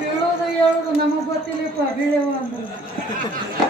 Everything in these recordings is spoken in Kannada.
ಬೀಳೋದು ಹೇಳೋದು ನಮಗ್ ಗೊತ್ತಿಲ್ಲಪ್ಪ ಬೀಳವ ಅಂದ್ರೆ.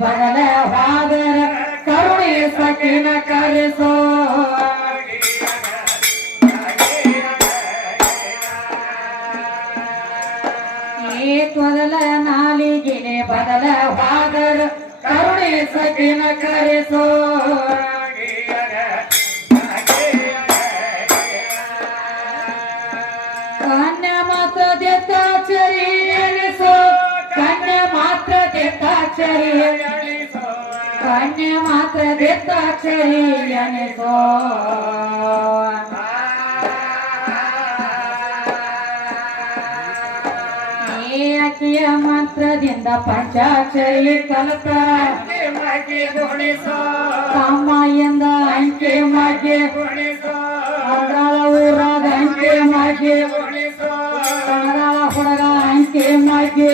ಬದಲ ಹಾದರ ಕರುಣೆ ಸಕಿನ ಕರೆಸೋ ಏ ತೊದಲ ನಾಲಿಗೆಲೆ ಬದಲ ಹಾದರ ಕರುಣೆ ಸಕಿನ ಕರೆಸೋ ಮಾತ್ರ ದೆತ್ತಾಚರಿ ಕನ್ಯ ಮಾತ್ರ ದೆತ್ತಾಚರಿ ಎನಿಸೋ ಏ ಅಕ್ಕಿಯ ಮಂತ್ರದಿಂದ ಪಂಚಾಕ್ಷರಿ ಕಲಿತ ತಮ್ಮ ಎಂದ ಅಂಕೆ ಮಾಗೆ ಅದಾಳ ಊರಾಗ ಅಂಕೆ ಮಾಗೆ ಕನ್ನಡ ಹುಡುಗ ಅಂಕೆ ಮಾಗೆ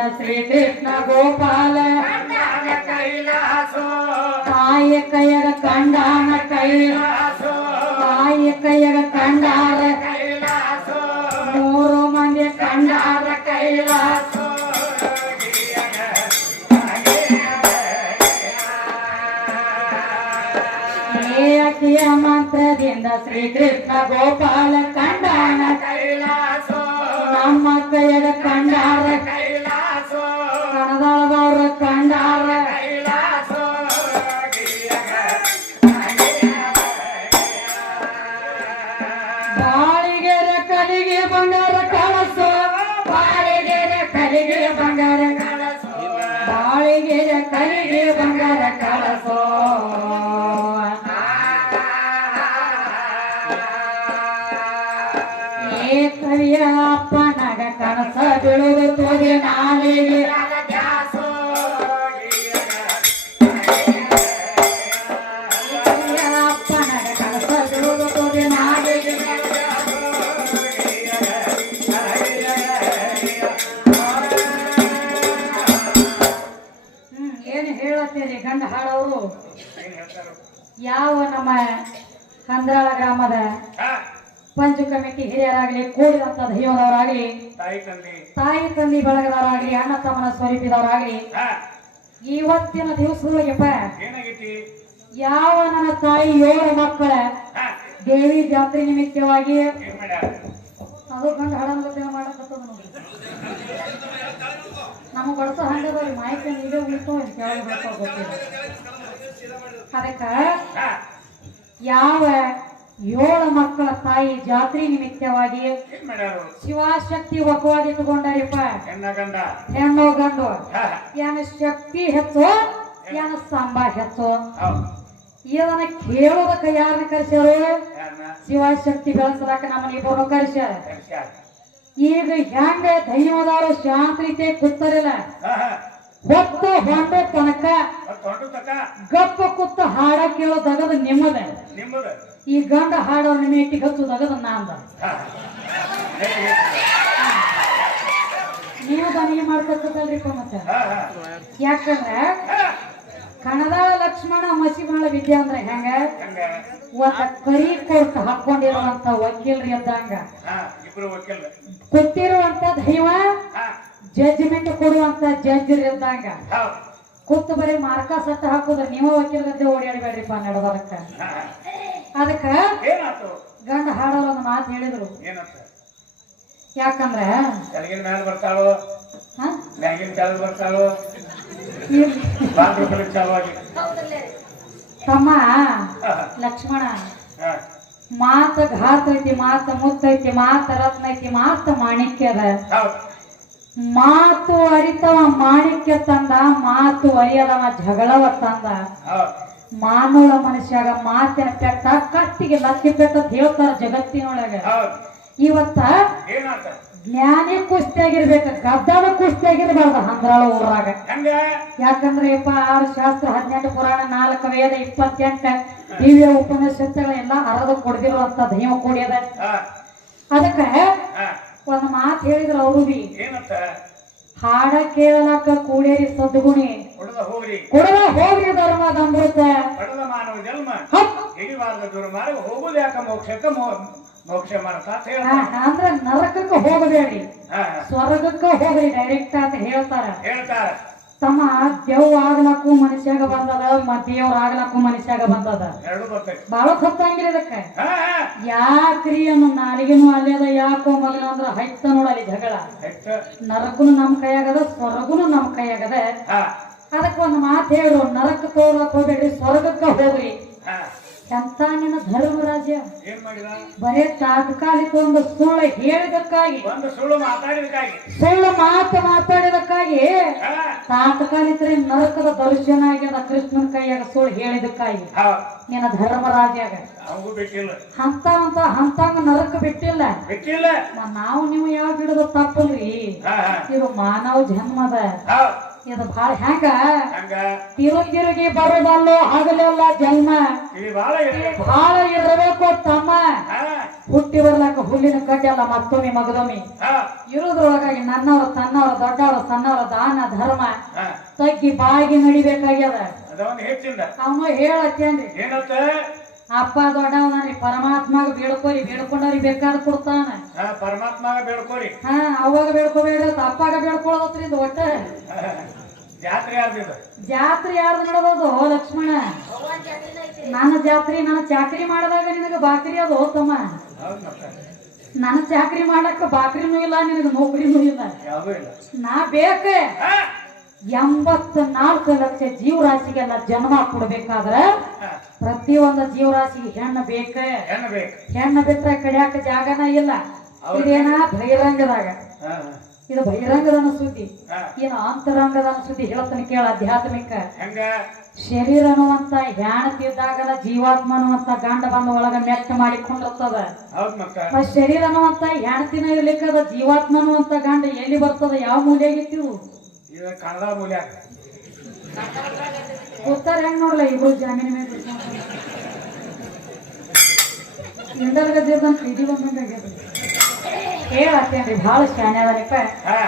ಶ್ರೀಕೃಷ್ಣ ಗೋಪಾಲ ತಾಯಿಯ ಕೈಯಗ ಕಂಡಾನ ಕನಸ ಕಮಿಟಿ ಹಿರಿಯರಾಗಲಿ ಕೂಡಿದಂತ ದೈವದವರಾಗಲಿ ತಾಯಿ ತಂದೆ. ಬಳಗದವರಾಗಲಿ ಅಣ್ಣ ತಮ್ಮನ ಸ್ವರೂಪಿದವರಾಗಲಿ ಇವತ್ತಿನ ದಿವಸದೊಳಗೆಪ್ಪ ಯಾವ ನನ್ನ ತಾಯಿ ಏಳು ಮಕ್ಕಳ ದೇವಿ ಜಾತ್ರೆ ನಿಮಿತ್ತವಾಗಿ ಅದು ಬಂದು ಹಡಂಗತೆ ಮಾಡಕತ್ತದ ನೋಡಿ. ನಮಗೆ ಬಡಸ ಹಂಗದವ್ರಿ ಮಾಹಿತಿ ನೀವೇ ಉಳಿತು ಕೇಳಿ ಬರ್ತಾವ ಗೊತ್ತಿಲ್ಲ. ಅದಕ್ಕ ಯಾವ ಏಳು ಮಕ್ಕಳ ತಾಯಿ ಜಾತ್ರೆ ನಿಮಿತ್ತವಾಗಿ ಶಿವಶಕ್ತಿ ಒಕ್ಕವಾಗಿ ಇಟ್ಟುಕೊಂಡಾರಿಪ್ಪ. ಹೆಣ್ಣ ಗಂಡ? ಏನ ಶಕ್ತಿ ಹೆಚ್ಚು ಏನ ಸಂಬ ಹೆಚ್ಚು ಇದನ್ನ ಕೇಳೋದಕ್ಕ ಯಾರನ್ನ ಕರೆಸ್ಯಾರು? ಶಿವಶಕ್ತಿ ಬೆಳೆಸದಕ್ಕ ನಮ್ಮನ್ನ ಇಬ್ಬರು ಕರ್ಸ್ಯಾರ. ಈಗ ಹೆಂಗ ದೈವದವರು ಶಾಂತ ಕೂತಾರಿಲ್ಲ? ಹಾ ಹಾ. ಹೊತ್ತು ಹೊಂಡ ತನಕ ಗಪ್ಪ ಕುತ್ತ ಹಾಡ ಕೇಳೋ ನಿಮ್ಮದ ನಿಮ್ಮದ. ಈ ಗಂಡ ಹಾಡೋ ನಿಮಗೆ ಇಟ್ಟಿಗೆ ಹಚ್ಚುದಾಗ ನಾ ಅಂದ. ನೀವು ದನಿಗೆ ಮಾಡ್ಕೊತದಲ್ರಿಪ್ಪ ಮತ್ತೆ ಯಾಕಂದ್ರೆ ಕಣದ ಲಕ್ಷ್ಮಣ ಮಸಿಮಾಳ ವಿದ್ಯೆ ಅಂದ್ರೆ ಹೆಂಗ? ಕರಿ ಕೋರ್ಟ್ ಹಾಕೊಂಡಿರುವಂತ ವಕೀಲರಿ ಇದ್ದಂಗ. ಕೂತಿರುವಂತ ದೈವ ಜಡ್ಜ್ಮೆಂಟ್ ಕೊಡುವಂತ ಜಡ್ಜರ್ ಇದ್ದಂಗ. ಕೂತು ಬರೀ ಮಾರ್ಕ ಸತ್ತ ಹಾಕುದ್ರ ನೀವು ವಕೀಲ ಗದ್ದೆ ಓಡಾಡಬೇಡ್ರಿಪ್ಪ ನಡಬರಕ್ಕ. ಅದಕ್ಕ ಏನಾತು ಗಂಡ ಹಾಡೋರು ಒಂದು ಮಾತು ಹೇಳಿದ್ರು. ಏನಂತ ಯಾಕಂದ್ರ ಕೆಳಗಿನ ಮ್ಯಾಲ ಬರ್ತಾಳೋ. ಹ? ಮ್ಯಾಗಿನ ಕೆಳಗೆ ಬರ್ತಾಳು. ಇರ್ಲಿ. ಬಾಂಡ್ರು ಬರೀ ಚಾಲು ತಮ್ಮ ಲಕ್ಷ್ಮಣ ಮಾತ ಘಾತ ಐತಿ ಮಾತ ಮುತ್ತೈತಿ ಮಾತ ರತ್ನ ಐತಿ ಮಾತ ಮಾಣಿಕ್ಯ ಅದ. ಹೌದು. ಮಾತು ಅರಿತವ ಮಾಣಿಕ್ಯ ತಂದ ಮಾತು ಅರಿಯದವ ಜಗಳವ ತಂದ. ಹೌದು. ಮಾನವ ಮನುಷ್ಯಾಗ ಮಾತಿನ ಪೆಟ್ಟ ಕತ್ತಿಗೆ ಲಕ್ಕಿ ಪೆಟ್ಟ ಹೇಳ್ತಾರ ಜಗತ್ತಿನೊಳಗೆ. ಇವತ್ತ ಜ್ಞಾನಿ ಕುಸ್ತಿಯಾಗಿರ್ಬೇಕ ಗದ್ದಾನ ಕುಸ್ತಿಯಾಗಿರ್ಬಾರ್ದು ಹಂದ್ರಾಳ ಊರಾಗ. ಯಾಕಂದ್ರೆ ಯಪ್ಪ ಆರು ಶಾಸ್ತ್ರ ಹದಿನೆಂಟು ಪುರಾಣ ನಾಲ್ಕು ವೇದ ಇಪ್ಪತ್ತೆಂಟ ದಿವ್ಯ ಉಪನಿಷತ್ತುಗಳೆಲ್ಲ ಹರದ ಕೊಡ್ದಿರುವಂತ ದೈವ ಕೂಡ್ಯದ ಅದಕ್ಕೆ ಒಂದು ಮಾತು ಹೇಳಿದ್ರು ಅವರು ಬಿ. ಹಾಡ ಕೇಳಲಕ್ಕ ಕೂಡೇರಿ ಸದ್ಗುಣಿ ಕೊಡದ ಹೋಗ್ರಿ. ಧರ್ಮದ ಅಮೃತ. ಪಡೆದ ಮಾನವ ಜನ್ಮ. ಹಿಡಿಬಾರದ ದುರ್ಮಾರ್ಗ ಹೋಗುದು ಯಾಕ ಮೋಕ್ಷಕ್ಕ ಮೋಕ್ಷ ಮಾಡ್ತಾ ಅಂತ ಹಾ, ಹೇಳ್ತಾರ ಅಂದ್ರ ನರಕಕ್ಕೆ ಹೋಗಬೇಡಿ. ಸ್ವರ್ಗಕ್ಕೆ ಹೋಗ್ರಿ ಡೈರೆಕ್ಟ್ ಅಂತ ಹೇಳ್ತಾರ. ಹೇಳ್ತಾರ. ತಮ್ಮ ದೇವ್ ಆಗ್ಲಕ್ಕೂ ಮನುಷ್ಯಾಗ ಬಂದದ ದೇವ್ರ ಆಗ್ಲಕ್ಕೂ ಮನುಷ್ಯಾಗ ಬಂದದ. ಎರಡು ಬರ್ತೈತಿ. ಬಾಳ ತಪ್ಪಂಗಿಲ್ಲ ಇದಕ್ಕ. ಹಾ ಹಾ. ಯಾಕ್ರಿ ಅನ್ನೋ ನಾಲಿಗೆನು ಅಲ್ಲೇದ ಯಾಕೋ ಮಗನ ಅಂದ್ರ ಹೈತ ನೋಡಲಿ ಜಗಳ. ನರಕನು ನಮ್ ಕೈಯಾಗದ ಸ್ವರ್ಗನು ನಮ್ ಕೈಯಾಗದ. ಅದಕ್ಕ ಒಂದು ಮಾತು ಹೇಳಿದ್ರು ನರಕ ತೋರಕ್ ಹೋಗ್ಬೇಡಿ ಸ್ವರ್ಗಕ್ಕೆ ಹೋಗ್ರಿ. ಎಂತ ನಿನ್ನ ಧರ್ಮರಾಜ ಬರೇ ತಾತ್ಕಾಲಿಕ ಒಂದು ಸುಳ್ಳು ಹೇಳಿದಕ್ಕಾಗಿ. ಸುಳ್ಳು ಮಾತು ಮಾತಾಡಿದಕ್ಕಾಗಿ ತಾತ್ಕಾಲಿಕ ನರಕದ ದರ್ಶನ ಆಗ್ಯದ ಕೃಷ್ಣನ ಕೈಯಾಗ ಸುಳ್ಳು ಹೇಳಿದಕ್ಕಾಗಿ. ನಿನ್ನ ಧರ್ಮರಾಜಾಗ ಹಂತ ಅಂತ ಹಂತ ಹಂತಂಗ ನರಕ ಬಿಟ್ಟಿಲ್ಲ. ನಾವು ನೀವು ಯಾವ ಬಿಡೋದು ತಪ್ಪಲ್ರಿ? ಇದು ಮಾನವ ಜನ್ಮದ. ಇದು ಭಾಳ ಹೆಂಗ? ತಿರುಗಿರುಗಿ ಬರೋದಲ್ಲೋ ಹಗಲೆಲ್ಲ ಜನ್ಮ. ಬಹಳ ಇರಬೇಕು ತಮ್ಮ. ಹುಟ್ಟಿ ಬರ್ಲಾಕ ಹುಲ್ಲಿನ ಕಡ್ಡೆಲ್ಲ ಮತ್ತೊಮ್ಮೆ ಮಗದೊಮ್ಮೆ. ಇರೋದ್ರೊಳಗಾಗಿ ನನ್ನವರ ತನ್ನವರ ದೊಡ್ಡವರ ಸಣ್ಣವ್ರ ದಾನ ಧರ್ಮ ತಗ್ಗಿ ಬಾಗಿ ನಡಿಬೇಕಾಗ್ಯದ. ಅವನು ಹೇಳತ್ತೇನ್ರಿ. ಅಪ್ಪ ದೊಡ್ಡವನರಿ ಪರಮಾತ್ಮಗ ಬೇಡ್ಕೋರಿ ಬೇಡ್ಕೊಂಡವ್ರಿ ಬೇಕಾದ ಕೊಡ್ತಾನ. ಹಾ ಪರಮಾತ್ಮಗ ಬೇಡ್ಕೋರಿ. ಹಾ ಅವಾಗ ಬೇಡ್ಕೋಬೇಡ ಅಪ್ಪಾಗ ಬೇಡ್ಕೊಳ್ಳೋತ್ರಿ ಒಟ್ಟ. ಹಾ, ಜಾತ್ರೆ ಯಾರ್ದಿದು ಜಾತ್ರೆ ಯಾರ್ದು ನಡೆದದು? ಓ ಲಕ್ಷ್ಮಣ. ನನ್ನ ಜಾತ್ರೆ ನನ್ನ ಚಾಕ್ರಿ ಮಾಡಿದಾಗ ನಿನಗ ಬಾಕ್ರಿ ಅದು ತಮ್ಮ. ಹೌದ್ ಮತ್ತೆ. ನನ್ನ ಚಾಕ್ರಿ ಮಾಡಕ್ಕ ಬಾಕ್ರಿನೂ ಇಲ್ಲ ನಿನಗ ನೌಕರಿನೂ ಇಲ್ಲ. ನಾ ಬೇಕ ಹಾ. ಎಂಬತ್ತ ನಾಲ್ಕು ಲಕ್ಷ ಜೀವರಾಶಿಗೆಲ್ಲ ಜನ್ಮ ಕೊಡ್ಬೇಕಾದ್ರ ಪ್ರತಿಯೊಂದು ಜೀವರಾಶಿಗೆ ಹೆಣ್ಣು ಬೇಕ? ಹೆಣ್ಣು ಬೇಕು. ಹೆಣ್ಣು ಬಿಟ್ರೆ ಕಡಿಯಾಕ ಜಾಗನ ಇಲ್ಲ. ಇದೇನ ಬಹಿರಂಗದಾಗ? ಇದು ಬಹಿರಂಗದ ಸುದ್ದಿ. ಏನು ಅಂತರಂಗದ ಸುದ್ದಿ ಹೇಳತನ ಕೇಳ ಆಧ್ಯಾತ್ಮಿಕ. ಶರೀರ ಅನ್ನುವಂತ ಹೆಣ್ತಿದ್ದಾಗಲ ಜೀವಾತ್ಮ ಅನ್ನುವಂತ ಗಂಡ ಬಂದ ಒಳಗ ಮೆಟ್ಟ ಮಾಡಿಕೊಂಡಿರ್ತದ. ಶರೀರ ಅನ್ನುವಂತ ಹೆಣ್ತಿನ ಇರ್ಲಿಕ್ಕದ ಜೀವಾತ್ಮ ಅನ್ನುವಂತ ಗಂಡ ಎಲ್ಲಿ ಬರ್ತದ? ಯಾವ ಮೂಲೆಯಾಗಿತ್ತು ಆಗಿತ್ತು ಕನ್ನಡ ಉತ್ತರ ಹೆಂಗ್ ನೋಡ್ಲ ಇಬ್ರು ಜಾಮೀನ್ ಮೇಲೆ? ಇಂದರ್ಗ ಜೀವನ ಪ್ರೀತಿ ಬಂದಂಗಾಗ್ಯದ ಹೇಳತ್ತೇನ್ರಿ ಭಾಳ ಶಾನೆ ಹಾ.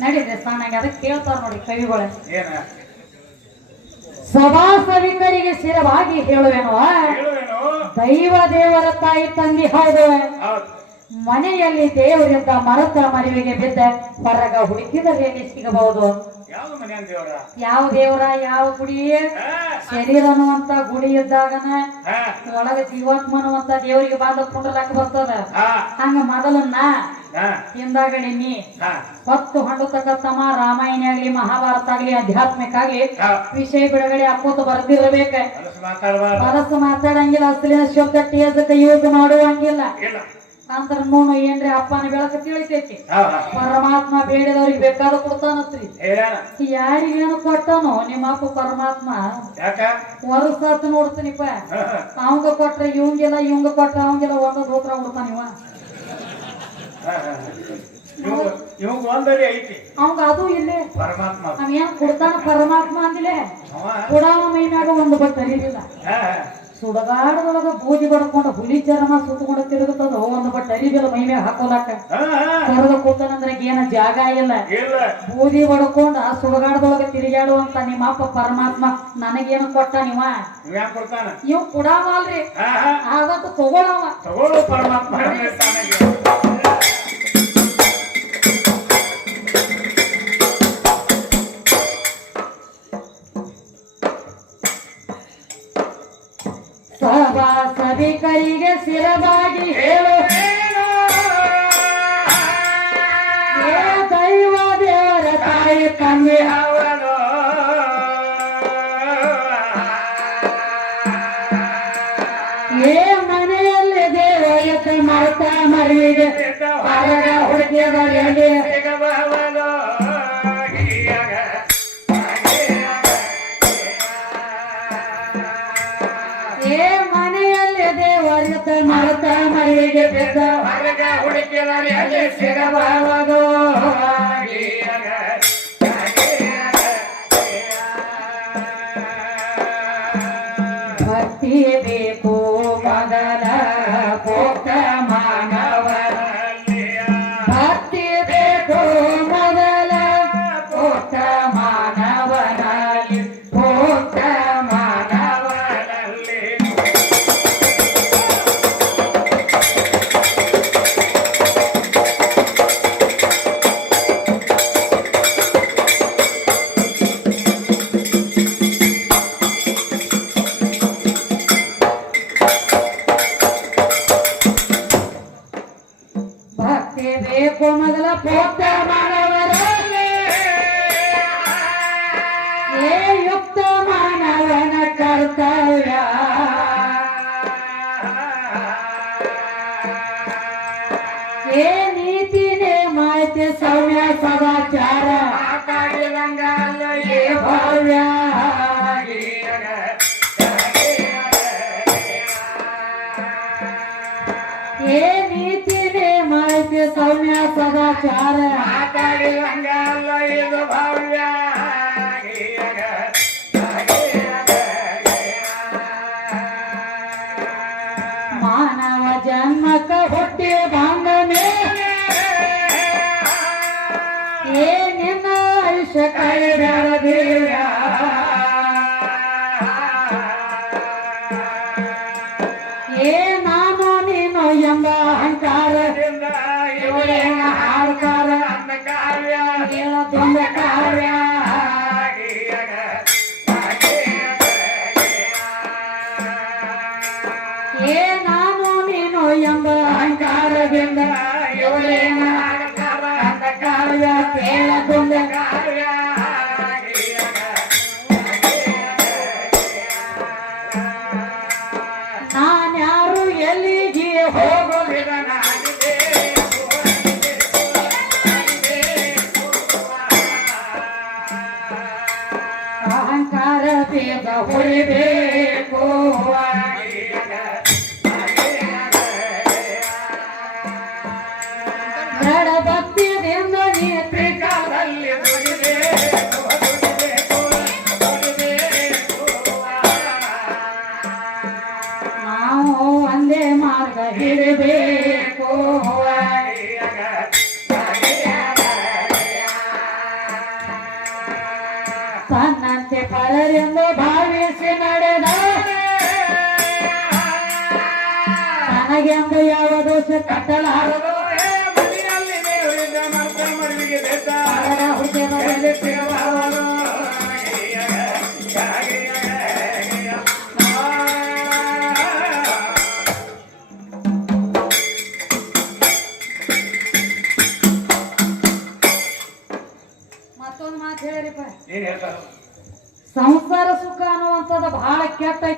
ನಡೀರಿ ಸಣ್ಣಗೆ ಅದಕ್ಕೆ ಕೇಳ್ತಾರ ನೋಡಿ ಕವಿಗಳ. ಸಭಾ ಸಭಿಕರಿಗೆ ಸ್ಥಿರವಾಗಿ ಹೇಳುವೆನೋ? ದೈವ ದೇವರ ತಾಯಿ ತಂದಿ ಹೌದ್. ಮನೆಯಲ್ಲಿ ದೇವರಿಂದ ಮರತ ಮರಿವಿಗೆ ಬಿದ್ದ ಹೊರಗ ಹುಡುಕಿದರೆ ಸಿಗಬಹುದು? ಯಾವ ದೇವರ? ಯಾವ ಗುಡಿ ಶರೀರ ಅನ್ನುವಂತ ಗುಡಿ ಇದ್ದಾಗನ ಒಳಗ ಜೀವಾತ್ಮ ಅನ್ನುವಂತ ದೇವರಿಗೆ ಬಾಂಧ ಕುಂಡ್ರಲಾಕ ಬರ್ತದ? ಹಂಗ ಮೊದಲನ್ನ ಹಾ. ಹಿಂದಾಗಡಿ ನೀ ಹೊತ್ತು ಹೊಂಡತಕ್ಕಂತಮ ರಾಮಾಯಣ ಆಗ್ಲಿ ಮಹಾಭಾರತ ಆಗ್ಲಿ ಆಧ್ಯಾತ್ಮಿಕ ಆಗ್ಲಿ ವಿಷಯ ಬಿಡುಗಡೆ ಅಪ್ಪತ್ತು ಬರ್ದಿರಬೇಕು. ಮನಸ್ಸು ಮಾತಾಡಂಗಿಲ್ಲ ಅಸಲಿನ ಶಬ್ದ ಟೇಜಕ್ಕೆ ಯೂಸ್ ಮಾಡುವಂಗಿಲ್ಲ. ಅಂದ್ರ ನೋನು ಏನ್ರಿ ಅಪ್ಪನ ಬೆಳಕ ತಿಳಿತೈತಿ? ಪರಮಾತ್ಮ ಬೇಡದವ್ರಿಗೆ ಬೇಕಾದ ಕೊಡ್ತಾನತ್ರಿ. ಯಾರಿಗೇನು ಕೊಟ್ಟನು ನಿಮ್ಮ ಅಪ್ಪ ಪರಮಾತ್ಮ ಯಾಕ? ನೋಡ್ತೀನಿಪ್ಪ. ಅವಂಗ ಕೊಟ್ರ ಇವಂಗೆಲ್ಲ ಇವಂಗ ಕೊಟ್ರ ಅವಂಗೆಲ್ಲ ಒಂದು ದೋತ್ರ ಕೊಡ್ತಾನ ಇವ. ಅವಂಗ ಅದು ಇಲ್ಲೇ. ಪರಮಾತ್ಮ. ಅವ ಏನ್ ಕೊಡ್ತಾನ ಪರಮಾತ್ಮ ಅಂದಿಲ್ಲೇ ಕೊಡಾವ ಮೈನಾಗ ಮೈ ಮ್ಯಾಗ ಒಂದು ಬಟ್ ಅರಿಲಿಲ್ಲ ಹಾ, ಹಾ. ಸುಡಗಾಡದೊಳಗ ಬೂದಿ ಬಡ್ಕೊಂಡು ಹುಲಿ ಚರ್ಮ ಸುತ್ತಕೊಂಡು ತಿರುಗುತ್ತದ ಒಂದು ಬಟ್ ಅರಿಬಿಲ್ಲ ಮೈ ಮೇಲೆ ಹಾಕೋಲಾಕ ಕರೆದ ಕೂತನಂದ್ರೆ ಏನ ಜಾಗ ಇಲ್ಲ. ಬೂದಿ ಬಡ್ಕೊಂಡ ಆ ಸುಡಗಾಡದೊಳಗ ತಿರುಗಾಡುವಂತ ನಿಮ್ಮ ಅಪ್ಪ ಪರಮಾತ್ಮ ನನಗೇನು ಕೊಟ್ಟ ನೀವ? ಇವ್ ಕೊಡಾವಲ್ರಿ. ಆದತ್ತು ತಗೊಳವ. ತಗೊಳ್ಳೋ ಪರಮಾತ್ಮ ಸಭಾ ಸಭಿಕರಿಗೆ ಸಿರವಾಗಿ ಹೇಳು. ದೈವ ದೇವರ ತಾಯಿ ತಂದೆ. ಏ ಮನೆಯಲ್ಲಿ ದೇವರ ಹೊರಗ ಹುಡುಕಿದರೆ ಅಲ್ಲಿ ಬೇಕು ಸದಾಚಾರ ಇದು la condena. ಪರರೆಂದು ಭಾವಿಸಿ ನಡೆದ ನನಗೆಂದು ಯಾವ ದೋಷ? ಕಟ್ಟಲಾರದು ಮತ್ತೊಂದು ಮಾತು ಹೇಳಿರಿಪ್ಪ ಏನ್ ಹೇಳ್ತಾರ ಸಂಸಾರ ಸುಖ ಅನ್ನುವಂಥದ್ದು ಬಹಳ ಕೆಟ್ಟ